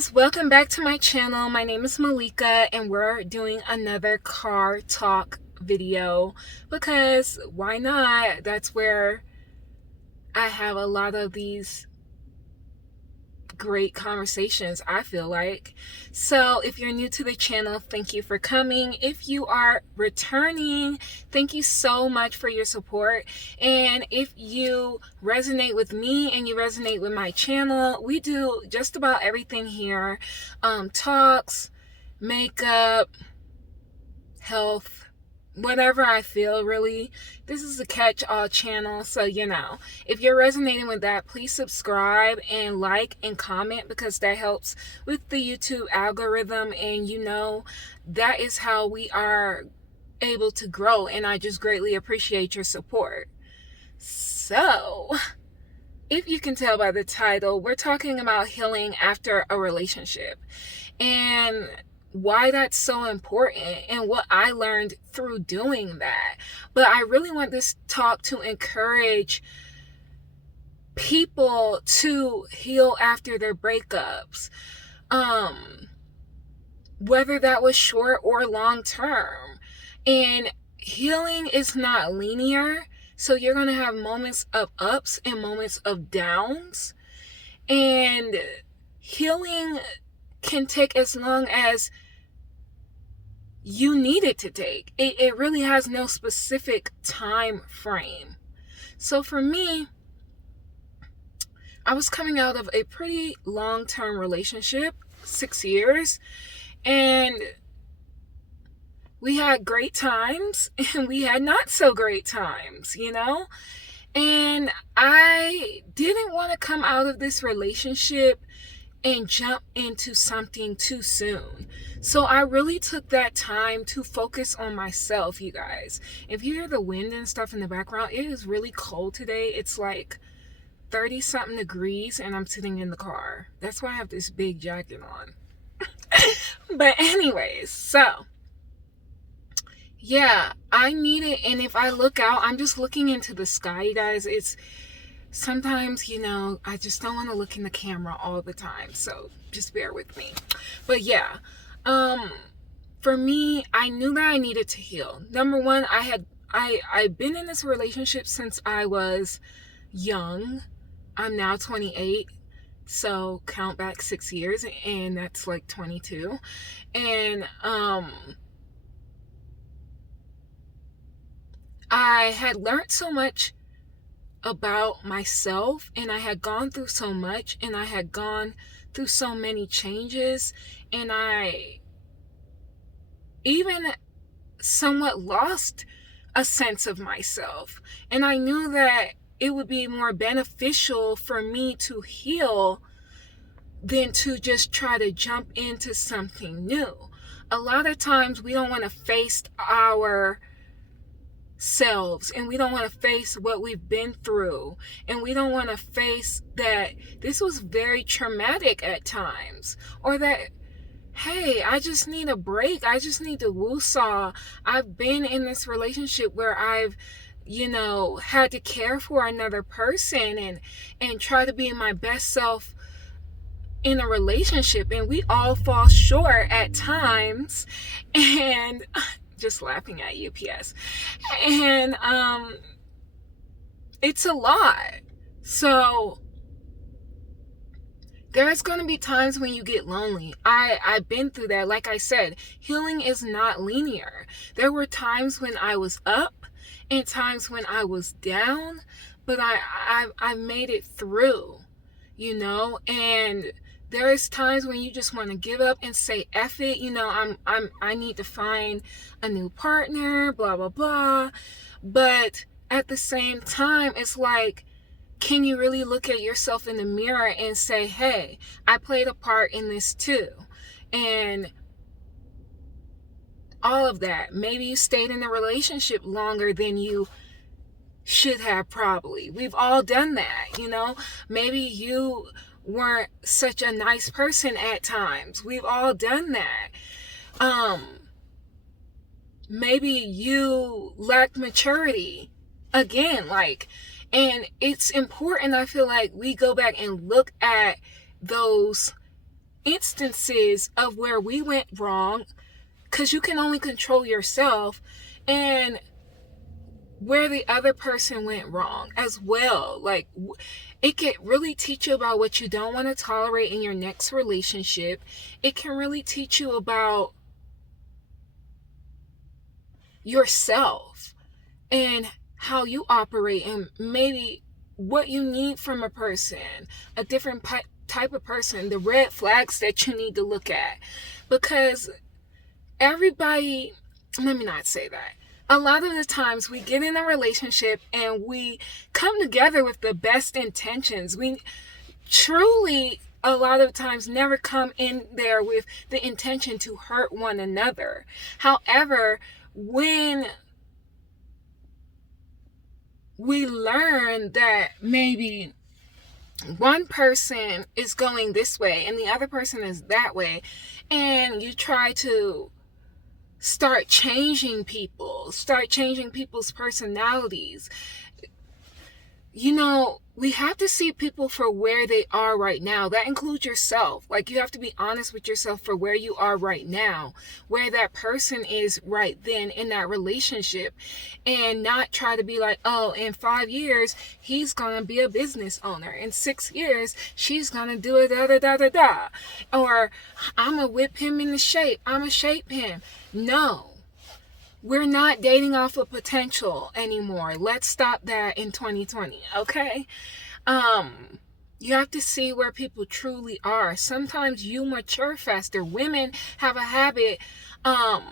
guys, welcome back to my channel. My name is Malika and we're doing another car talk video because why not? That's where I have a lot of these great conversations, I feel like. So if you're new to the channel, thank you for coming. If you are returning, thank you so much for your support. And if you resonate with me and you resonate with my channel, we do just about everything here. Talks, makeup, health, whatever I feel, really. This is a catch-all channel, so if you're resonating with that, please subscribe and like and comment because that helps with the YouTube algorithm, and that is how we are able to grow, and I just greatly appreciate your support. So if you can tell by the title, we're talking about healing after a relationship and why that's so important and what I learned through doing that. But I really want this talk to encourage people to heal after their breakups, whether that was short or long term. And healing is not linear, so you're going to have moments of ups and moments of downs, and healing can take as long as you need it to take. It really has no specific time frame. So for me, I was coming out of a pretty long-term relationship, 6 years, and we had great times and we had not so great times, and I didn't want to come out of this relationship and jump into something too soon. So I really took that time to focus on myself, you guys. If you hear the wind and stuff in the background, it is really cold today. It's like 30 something degrees and I'm sitting in the car. That's why I have this big jacket on. But anyways, so yeah, I need it. And if I look out, I'm just looking into the sky, you guys. It's sometimes, I just don't want to look in the camera all the time, so just bear with me. But yeah, for me, I knew that I needed to heal. Number one, I've been in this relationship since I was young. I'm now 28, so count back 6 years, and that's like 22. And I had learned so much about myself, and I had gone through so much, and I had gone through so many changes, and I even somewhat lost a sense of myself. And I knew that it would be more beneficial for me to heal than to just try to jump into something new. A lot of times we don't want to face our selves, and we don't want to face what we've been through, and we don't want to face that this was very traumatic at times, or that, hey, I just need a break, I just need to woosah. I've been in this relationship where I've had to care for another person and try to be my best self in a relationship, and we all fall short at times, and just laughing at UPS, and it's a lot. So there's going to be times when you get lonely. I've been through that. Like I said, healing is not linear. There were times when I was up and times when I was down, but I made it through, and there's times when you just want to give up and say F it, I need to find a new partner, blah blah blah. But at the same time, it's like, can you really look at yourself in the mirror and say, hey, I played a part in this too? And all of that. Maybe you stayed in a relationship longer than you should have, probably. We've all done that, Maybe you weren't such a nice person at times. We've all done that. Maybe you lacked maturity. Again, and it's important, I feel like, we go back and look at those instances of where we went wrong, because you can only control yourself, and where the other person went wrong as well. Like, it can really teach you about what you don't want to tolerate in your next relationship. It can really teach you about yourself and how you operate, and maybe what you need from a person, a different type of person, the red flags that you need to look at. Because everybody, let me not say that. A lot of the times we get in a relationship and we come together with the best intentions. We truly, a lot of times, never come in there with the intention to hurt one another. However, when we learn that maybe one person is going this way and the other person is that way, and you try to start changing people's personalities, we have to see people for where they are right now. That includes yourself. Like, you have to be honest with yourself for where you are right now, where that person is right then in that relationship, and not try to be like, oh, in 5 years, he's going to be a business owner. In 6 years, she's going to do it, da-da-da-da-da. Or, I'm going to whip him into shape. I'm going to shape him. No. We're not dating off of potential anymore. Let's stop that in 2020, okay? You have to see where people truly are. Sometimes you mature faster. Women have a habit of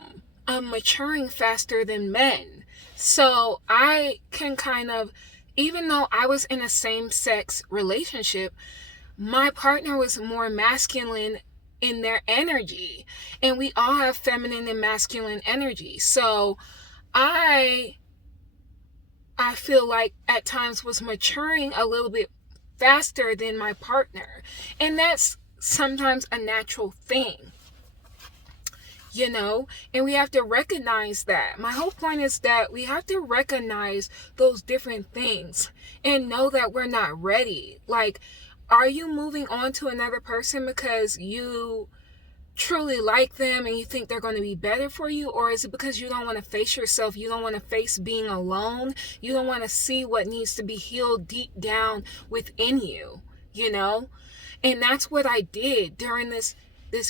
maturing faster than men. So I can kind of, even though I was in a same-sex relationship, my partner was more masculine in their energy, and we all have feminine and masculine energy. So I feel like at times was maturing a little bit faster than my partner, and that's sometimes a natural thing, and we have to recognize that. My whole point is that we have to recognize those different things and know that we're not ready. Like, are you moving on to another person because you truly like them and you think they're going to be better for you? Or is it because you don't want to face yourself? You don't want to face being alone? You don't want to see what needs to be healed deep down within you, And that's what I did during this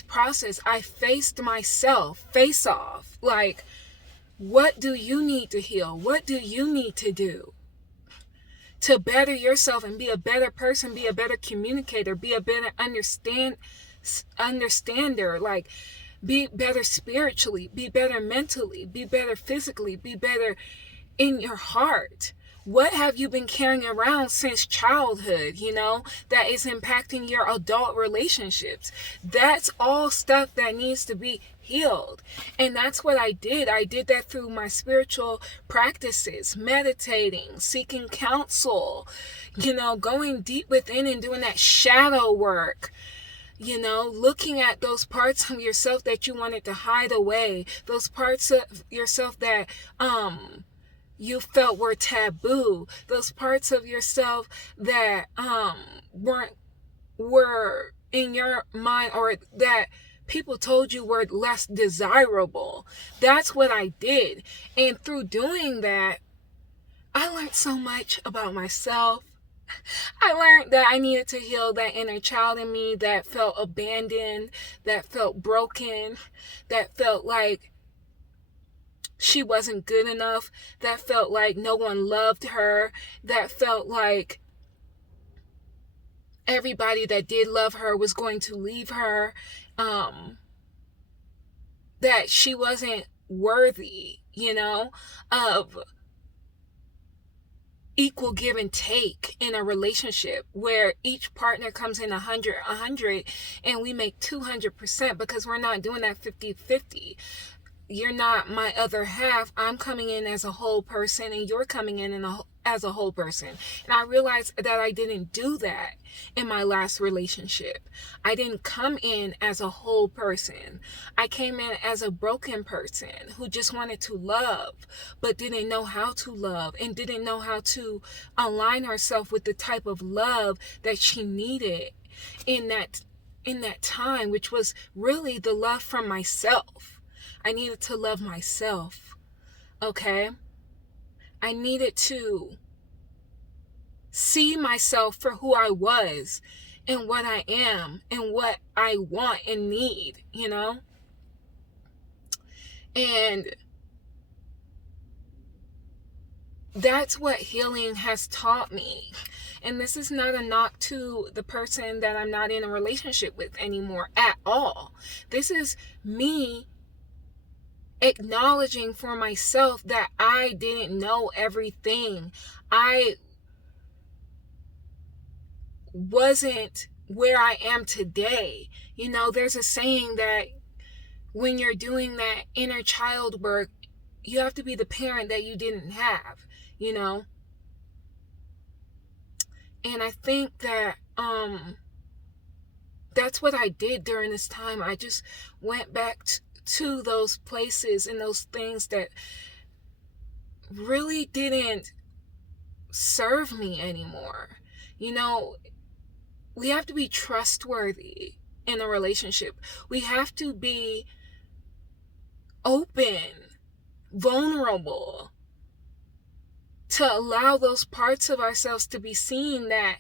process. I faced myself face off. Like, what do you need to heal? What do you need to do to better yourself and be a better person, be a better communicator, be a better understander, like, be better spiritually, be better mentally, be better physically, be better in your heart? What have you been carrying around since childhood, that is impacting your adult relationships? That's all stuff that needs to be healed. And that's what I did. I did that through my spiritual practices, meditating, seeking counsel, going deep within and doing that shadow work. Looking at those parts of yourself that you wanted to hide away, those parts of yourself that you felt were taboo, those parts of yourself that were in your mind, or that people told you were less desirable. That's what I did. And through doing that, I learned so much about myself. I learned that I needed to heal that inner child in me that felt abandoned, that felt broken, that felt like she wasn't good enough, that felt like no one loved her, that felt like everybody that did love her was going to leave her, that she wasn't worthy, of equal give and take in a relationship where each partner comes in 100 and we make 200%, because we're not doing that 50-50. You're not my other half. I'm coming in as a whole person, and you're coming in as a whole person. And I realized that I didn't do that in my last relationship. I didn't come in as a whole person. I came in as a broken person who just wanted to love, but didn't know how to love, and didn't know how to align herself with the type of love that she needed in in that time, which was really the love from myself. I needed to love myself, okay? I needed to see myself for who I was and what I am and what I want and need, you know? And that's what healing has taught me. And this is not a knock to the person that I'm not in a relationship with anymore at all. This is me acknowledging for myself that I didn't know everything. I wasn't where I am today. You know, there's a saying that when you're doing that inner child work, you have to be the parent that you didn't have, you know? And I think that that's what I did during this time. I just went back to those places and those things that really didn't serve me anymore. You know, we have to be trustworthy in a relationship. We have to be open, vulnerable, to allow those parts of ourselves to be seen that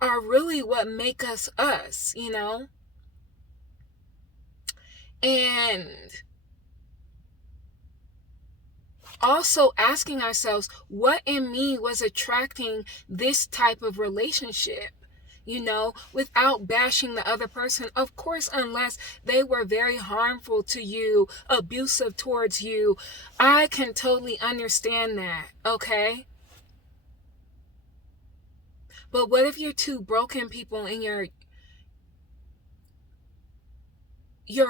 are really what make us us, you know? And also asking ourselves, what in me was attracting this type of relationship? You know, without bashing the other person, of course, unless they were very harmful to you, abusive towards you. I can totally understand that, okay? But what if you're two broken people and you're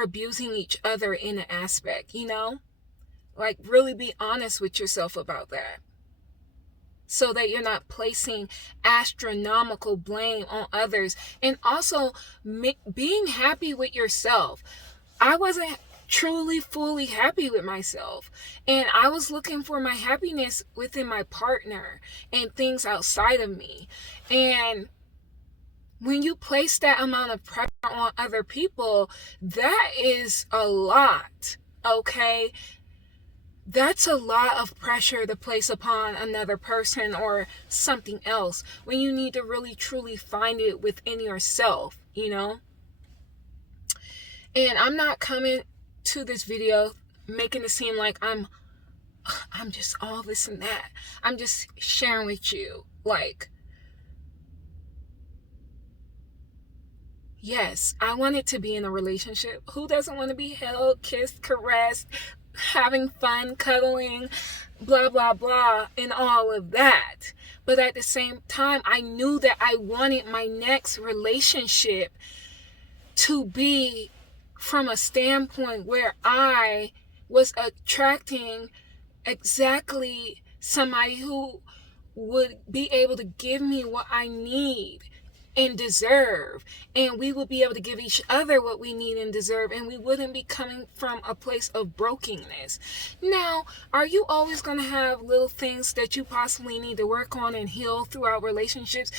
abusing each other in an aspect, you know? Like, really be honest with yourself about that, so that you're not placing astronomical blame on others. And also being happy with yourself. I wasn't truly fully happy with myself, and I was looking for my happiness within my partner and things outside of me. And when you place that amount of pressure on other people, that is a lot, okay? That's a lot of pressure to place upon another person or something else when you need to really truly find it within yourself, you know? And I'm not coming to this video making it seem like I'm just all this and that. I'm just sharing with you, like, yes, I wanted to be in a relationship. Who doesn't want to be held, kissed, caressed, having fun, cuddling, blah, blah, blah, and all of that? But at the same time, I knew that I wanted my next relationship to be from a standpoint where I was attracting exactly somebody who would be able to give me what I need and deserve, and we would be able to give each other what we need and deserve, and we wouldn't be coming from a place of brokenness. Now, are you always going to have little things that you possibly need to work on and heal throughout relationships?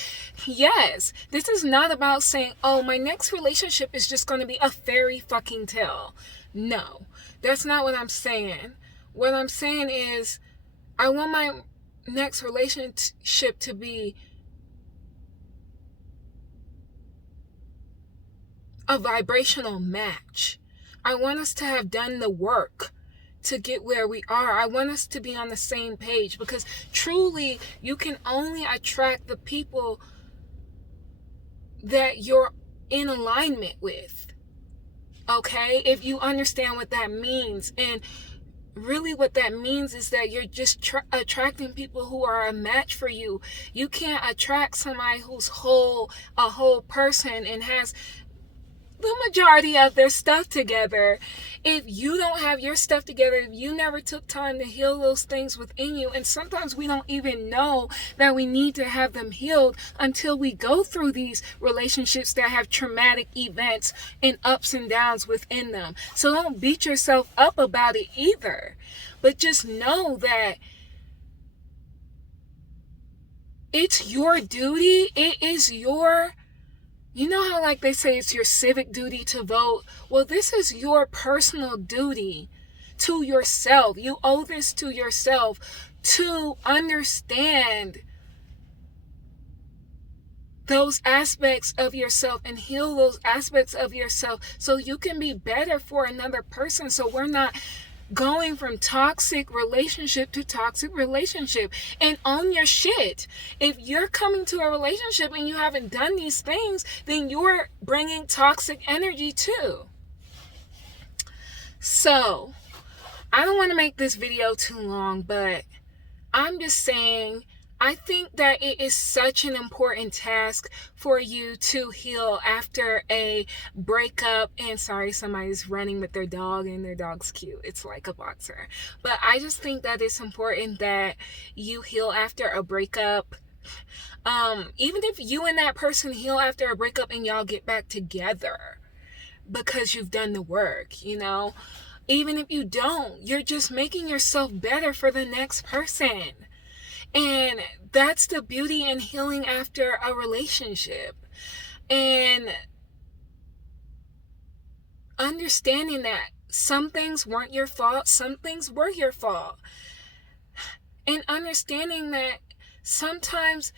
Yes. This is not about saying, oh, my next relationship is just going to be a fairy fucking tale. No, that's not what I'm saying. What I'm saying is, I want my next relationship to be a vibrational match. I want us to have done the work to get where we are. I want us to be on the same page, because truly you can only attract the people that you're in alignment with. Okay? If you understand what that means. And really what that means is that you're just attracting people who are a match for you. You can't attract somebody who's a whole person and has the majority of their stuff together if you don't have your stuff together, if you never took time to heal those things within you. And sometimes we don't even know that we need to have them healed until we go through these relationships that have traumatic events and ups and downs within them. So don't beat yourself up about it either, but just know that it's your duty. It is your You know how like they say it's your civic duty to vote? Well, this is your personal duty to yourself. You owe this to yourself to understand those aspects of yourself and heal those aspects of yourself so you can be better for another person. So we're not going from toxic relationship to toxic relationship. And own your shit. If you're coming to a relationship and you haven't done these things, then you're bringing toxic energy too. So I don't want to make this video too long, but I'm just saying, I think that it is such an important task for you to heal after a breakup. And sorry, somebody's running with their dog and their dog's cute. It's like a boxer. But I just think that it's important that you heal after a breakup. Even if you and that person heal after a breakup and y'all get back together because you've done the work, you know. Even if you don't, you're just making yourself better for the next person. And that's the beauty in healing after a relationship. And understanding that some things weren't your fault, some things were your fault. And understanding that sometimes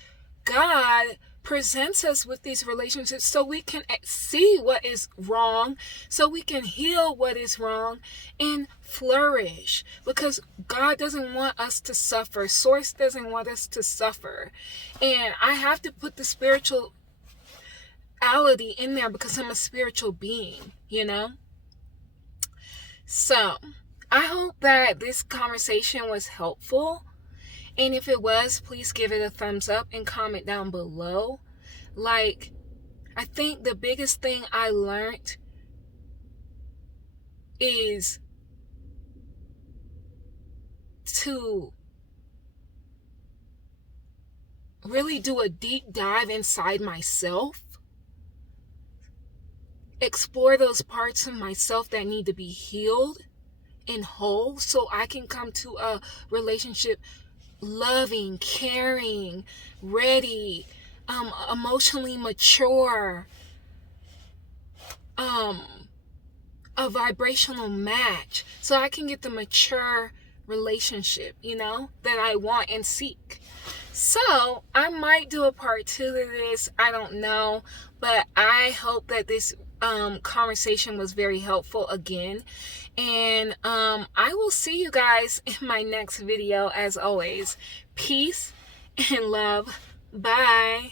God presents us with these relationships so we can see what is wrong, so we can heal what is wrong and flourish, because God doesn't want us to suffer. Source doesn't want us to suffer. And I have to put the spirituality in there because I'm a spiritual being, you know. So I hope that this conversation was helpful. And if it was, please give it a thumbs up and comment down below. Like, I think the biggest thing I learned is to really do a deep dive inside myself. Explore those parts of myself that need to be healed and whole so I can come to a relationship loving, caring, ready, emotionally mature, a vibrational match, so I can get the mature relationship, you know, that I want and seek. So I might do a part 2 of this, I don't know, but I hope that this conversation was very helpful again. And I will see you guys in my next video. As always, peace and love. Bye.